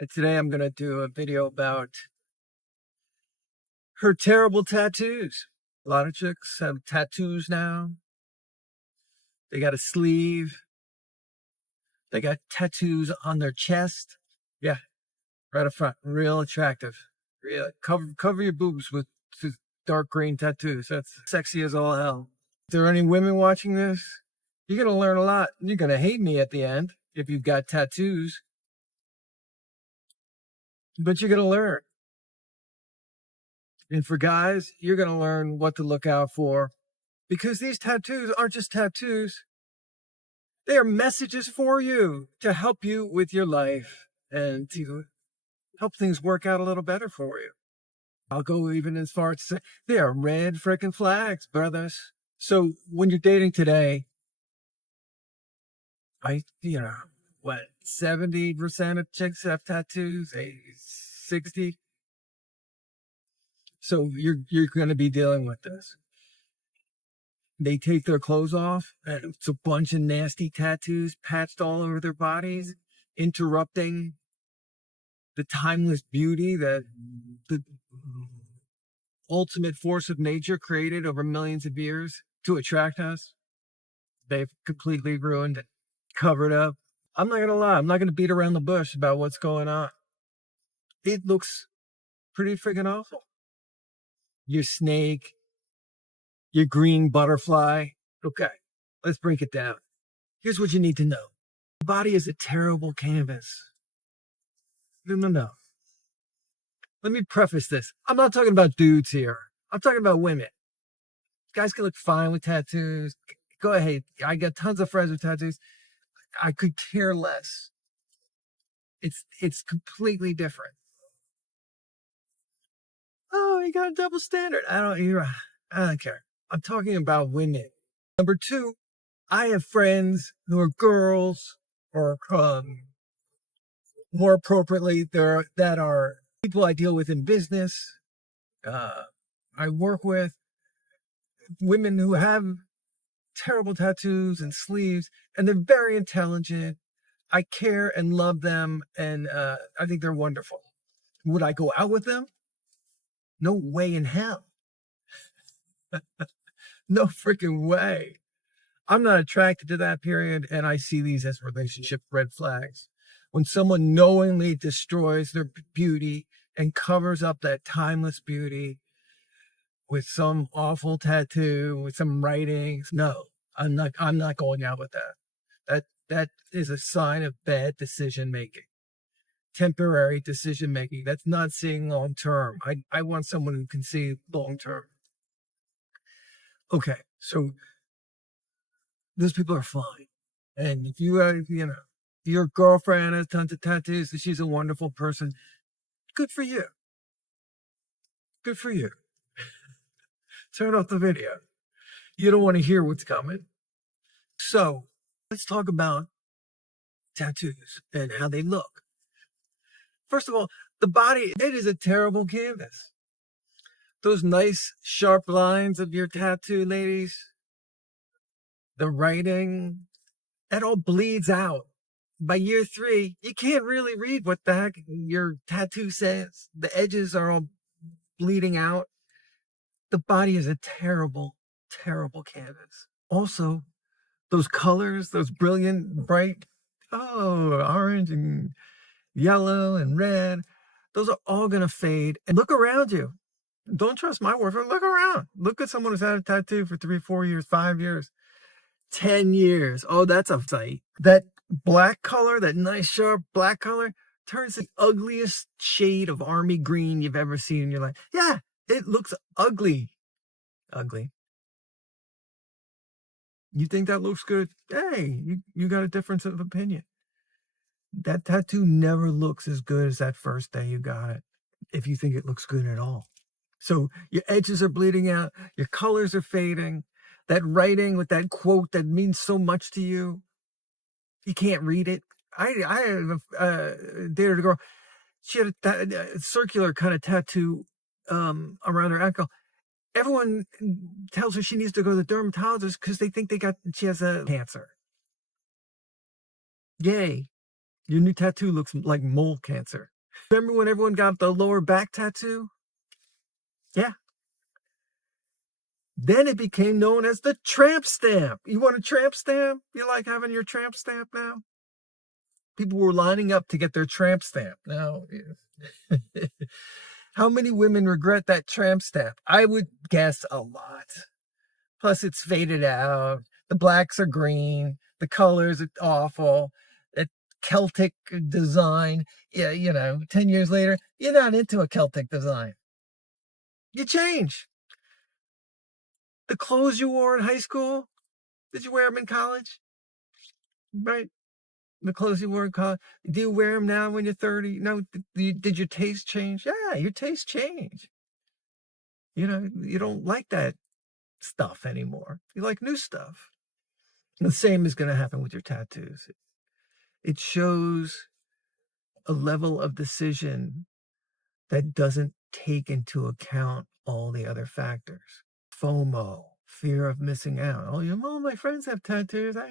And today I'm going to do a video about her terrible tattoos. A lot of chicks have tattoos now. They got a sleeve. They got tattoos on their chest. Yeah, right up front. Real attractive. Real, cover your boobs with dark green tattoos. That's sexy as all hell. If there are any women watching this, you're going to learn a lot. You're going to hate me at the end if you've got tattoos. But you're going to learn. And for guys, you're going to learn what to look out for, because these tattoos aren't just tattoos. They are messages for you to help you with your life and to help things work out a little better for you. I'll go even as far as to say they are red freaking flags, brothers. So when you're dating today, what, 70% of chicks have tattoos, 60. So you're going to be dealing with this. They take their clothes off, and it's a bunch of nasty tattoos patched all over their bodies, interrupting the timeless beauty that the ultimate force of nature created over millions of years to attract us. They've completely ruined it, covered up. I'm not going to lie. I'm not going to beat around the bush about what's going on. It looks pretty freaking awful. Your snake, your green butterfly. Okay, let's break it down. Here's what you need to know. The body is a terrible canvas. No. Let me preface this. I'm not talking about dudes here. I'm talking about women. Guys can look fine with tattoos. Go ahead. I got tons of friends with tattoos. I could care less. It's completely different. Oh, you got a double standard. I don't care. I'm talking about women. Number two, I have friends who are girls, or more appropriately, that are people I deal with in business. I work with women who have terrible tattoos and sleeves, and they're very intelligent. I care and love them, and I think they're wonderful. Would I go out with them? No way in hell. No freaking way. I'm not attracted to that, period, and I see these as relationship red flags. When someone knowingly destroys their beauty and covers up that timeless beauty with some awful tattoo, with some writings, no, I'm not going out with that. That is a sign of bad decision making. Temporary decision making. That's not seeing long term. I want someone who can see long term. Okay, so those people are fine. And if you your girlfriend has tons of tattoos and she's a wonderful person, good for you. Good for you. Turn off the video. You don't want to hear what's coming. So let's talk about tattoos and how they look. First of all, the body, it is a terrible canvas. Those nice sharp lines of your tattoo, ladies, the writing, that all bleeds out. By year 3, you can't really read what the heck your tattoo says. The edges are all bleeding out. The body is a terrible, terrible canvas. Also, those colors, those brilliant, bright, orange and yellow and red, those are all going to fade. And look around you. Don't trust my word for it. Look around. Look at someone who's had a tattoo for 3, 4 years, 5 years, 10 years. Oh, that's a sight. That black color, that nice sharp black color, turns the ugliest shade of army green you've ever seen in your life. Yeah, it looks ugly. Ugly. You think that looks good? Hey, you got a difference of opinion. That tattoo never looks as good as that first day you got it, if you think it looks good at all. So your edges are bleeding out, your colors are fading, that writing with that quote that means so much to you, you can't read it. I dated a girl. She had a circular kind of tattoo around her ankle. Everyone tells her she needs to go to the dermatologist because they think she has a cancer. Yay. Your new tattoo looks like mole cancer. Remember when everyone got the lower back tattoo? Yeah. Then it became known as the tramp stamp. You want a tramp stamp? You like having your tramp stamp now? People were lining up to get their tramp stamp. Now, how many women regret that tramp stamp? I would guess a lot. Plus, it's faded out. The blacks are green. The colors are awful. That Celtic design. Yeah, 10 years later, you're not into a Celtic design. You change. The clothes you wore in high school, did you wear them in college? Right? The clothes you wore in college, do you wear them now when you're 30? No, did your taste change? Yeah, your taste changed. You don't like that stuff anymore. You like new stuff. The same is going to happen with your tattoos. It shows a level of decision that doesn't take into account all the other factors. FOMO, fear of missing out. Oh, my friends have tattoos. I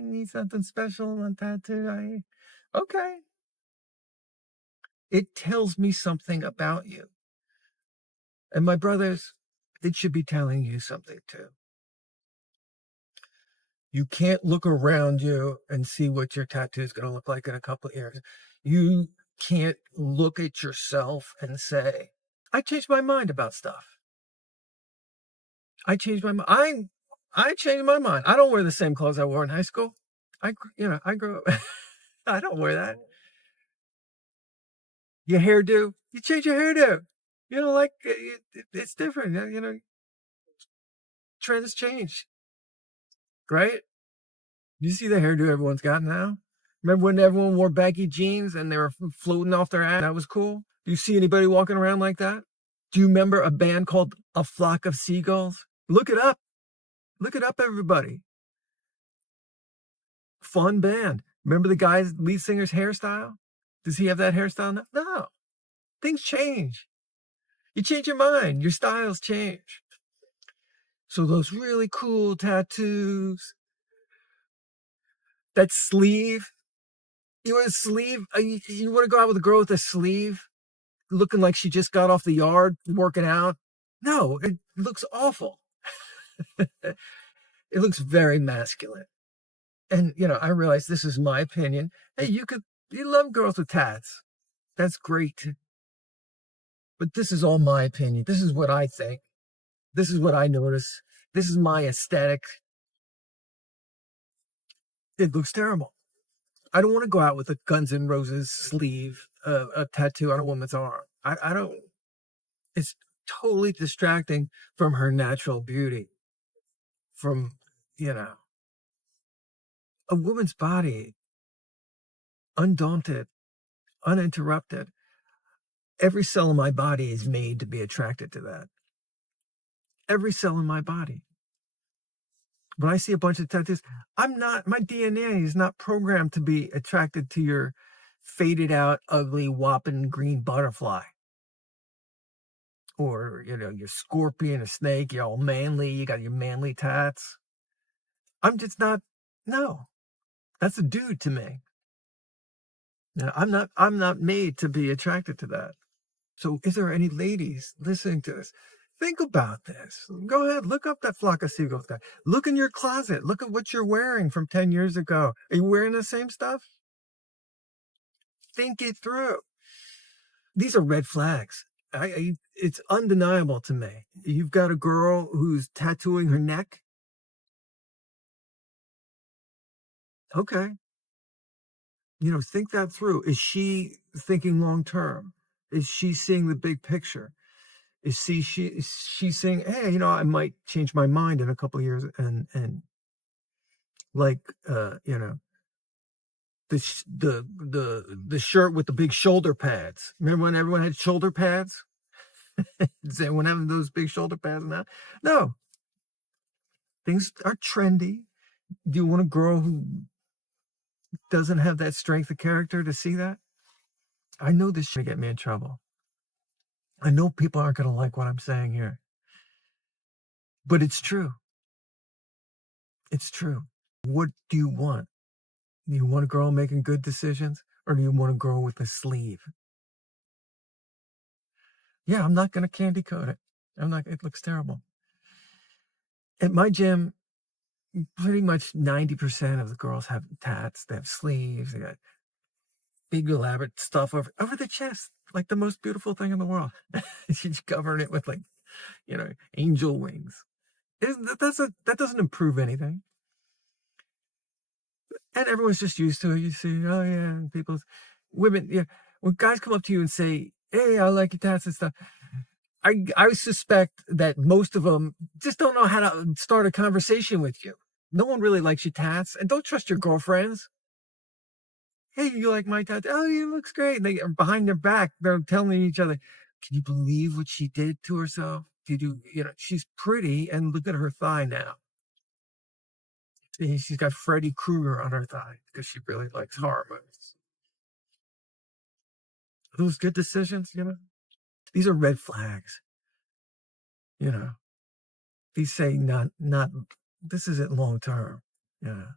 need something special on tattoo. Okay. It tells me something about you. And my brothers, it should be telling you something too. You can't look around you and see what your tattoo is going to look like in a couple of years. You can't look at yourself and say, I changed my mind about stuff. I changed my mind. I changed my mind. I don't wear the same clothes I wore in high school. I grew up. I don't wear that. Your hairdo, you change your hairdo. Like it's different. Trends change, right? You see the hairdo everyone's got now? Remember when everyone wore baggy jeans and they were floating off their ass? That was cool. Do you see anybody walking around like that? Do you remember a band called A Flock of Seagulls? Look it up. Look it up, everybody. Fun band. Remember the guy's lead singer's hairstyle? Does he have that hairstyle now? No. Things change. You change your mind. Your styles change. So those really cool tattoos, that sleeve. You want a sleeve? You want to go out with a girl with a sleeve, looking like she just got off the yard working out? No, it looks awful. It looks very masculine. And I realize this is my opinion. Hey, you love girls with tats. That's great. But this is all my opinion. This is what I think. This is what I notice. This is my aesthetic. It looks terrible. I don't want to go out with a Guns N' Roses sleeve, a tattoo on a woman's arm. I don't. It's totally distracting from her natural beauty. From a woman's body, undaunted, uninterrupted. Every cell in my body is made to be attracted to that. Every cell in my body. When I see a bunch of tattoos, my DNA is not programmed to be attracted to your faded out, ugly, whopping green butterfly. Or, your scorpion, a snake, you're all manly, you got your manly tats. I'm just not, no, that's a dude to me. I'm not made to be attracted to that. So if there are any ladies listening to this, think about this. Go ahead, look up that Flock of Seagulls guy. Look in your closet. Look at what you're wearing from 10 years ago. Are you wearing the same stuff? Think it through. These are red flags. It's undeniable to me. You've got a girl who's tattooing her neck. Okay. Think that through. Is she thinking long term? Is she seeing the big picture? Is she saying, hey, I might change my mind in a couple of years and like the shirt with the big shoulder pads. Remember when everyone had shoulder pads? Is everyone having those big shoulder pads now? No. Things are trendy. Do you want a girl who doesn't have that strength of character to see that? I know this should get me in trouble. I know people aren't going to like what I'm saying here. But it's true. It's true. What do you want? You want a girl making good decisions? Or do you want a girl with a sleeve? Yeah, I'm not going to candy coat it. I'm not, it looks terrible. At my gym, pretty much 90% of the girls have tats. They have sleeves. They got big elaborate stuff over the chest, like the most beautiful thing in the world. She's covering it with, like, angel wings. That doesn't improve anything. And everyone's just used to it. You see, oh yeah, and women, yeah. When guys come up to you and say, "Hey, I like your tats and stuff," I suspect that most of them just don't know how to start a conversation with you. No one really likes your tats, and don't trust your girlfriends. Hey, you like my tats? Oh, you looks great. And they are behind their back. They're telling each other, "Can you believe what she did to herself? She's pretty, and look at her thigh now. See, she's got Freddy Krueger on her thigh because she really likes horror movies." Are those good decisions? These are red flags. You know, these say not. This isn't long term. Yeah.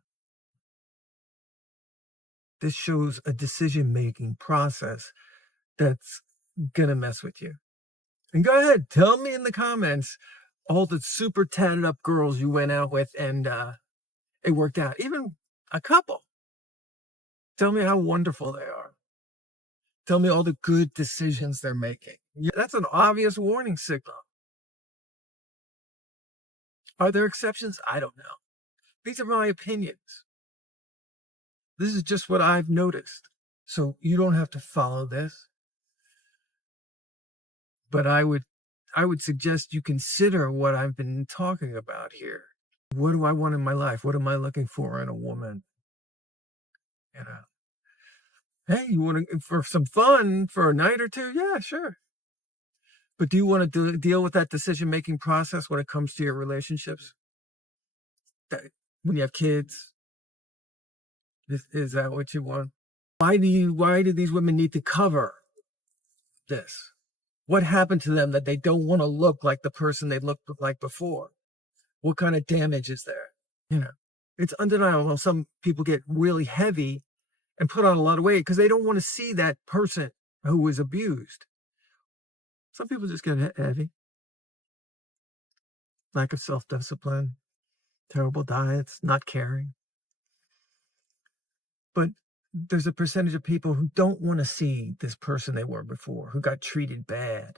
This shows a decision-making process that's gonna mess with you. And go ahead, tell me in the comments all the super tatted up girls you went out with and it worked out. Even a couple. Tell me how wonderful they are. Tell me all the good decisions they're making. Yeah, that's an obvious warning signal. Are there exceptions? I don't know. These are my opinions. This is just what I've noticed. So you don't have to follow this. But I would suggest you consider what I've been talking about here. What do I want in my life? What am I looking for in a woman? You know, hey, you want to for some fun for a night or two? Yeah, sure. But do you want to deal with that decision-making process when it comes to your relationships? When you have kids, is that what you want? Why do these women need to cover this? What happened to them that they don't want to look like the person they looked like before? What kind of damage is there? It's undeniable. Some people get really heavy and put on a lot of weight because they don't want to see that person who was abused. Some people just get heavy. Lack of self-discipline, terrible diets, not caring. But there's a percentage of people who don't want to see this person they were before, who got treated bad,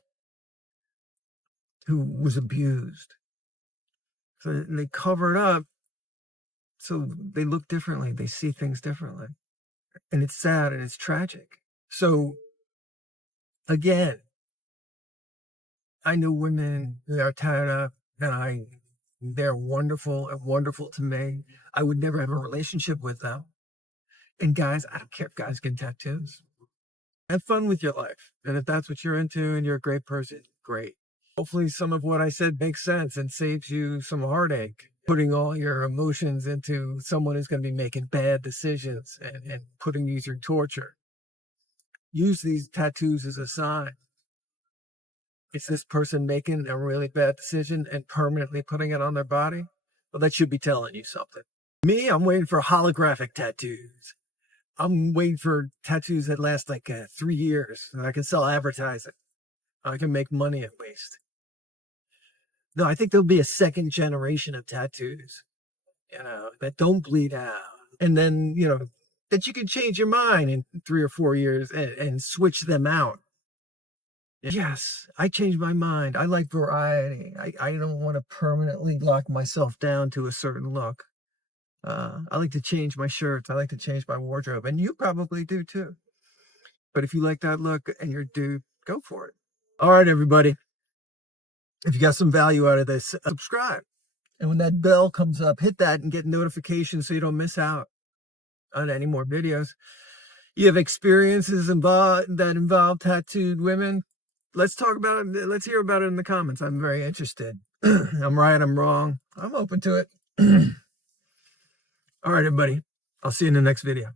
who was abused. So they cover it up so they look differently. They see things differently. And it's sad and it's tragic. So again, I know women that are tied up, and they're wonderful and wonderful to me. I would never have a relationship with them. And guys, I don't care if guys get tattoos. Have fun with your life. And if that's what you're into and you're a great person, great. Hopefully some of what I said makes sense and saves you some heartache. Putting all your emotions into someone who's going to be making bad decisions and putting you through torture. Use these tattoos as a sign. Is this person making a really bad decision and permanently putting it on their body? Well, that should be telling you something. Me, I'm waiting for holographic tattoos. I'm waiting for tattoos that last like 3 years, and I can sell advertising. I can make money at least. No, I think there'll be a second generation of tattoos, that don't bleed out. And then, that you can change your mind in 3 or 4 years and switch them out. Yes, I changed my mind. I like variety. I don't want to permanently lock myself down to a certain look. I like to change my shirts. I like to change my wardrobe. And you probably do too. But if you like that look and you're a dude, go for it. All right, everybody. If you got some value out of this, subscribe. And when that bell comes up, hit that and get notifications so you don't miss out on any more videos. You have experiences that involve tattooed women? Let's talk about it. Let's hear about it in the comments. I'm very interested. I'm right, I'm wrong. I'm open to it. All right, everybody. I'll see you in the next video.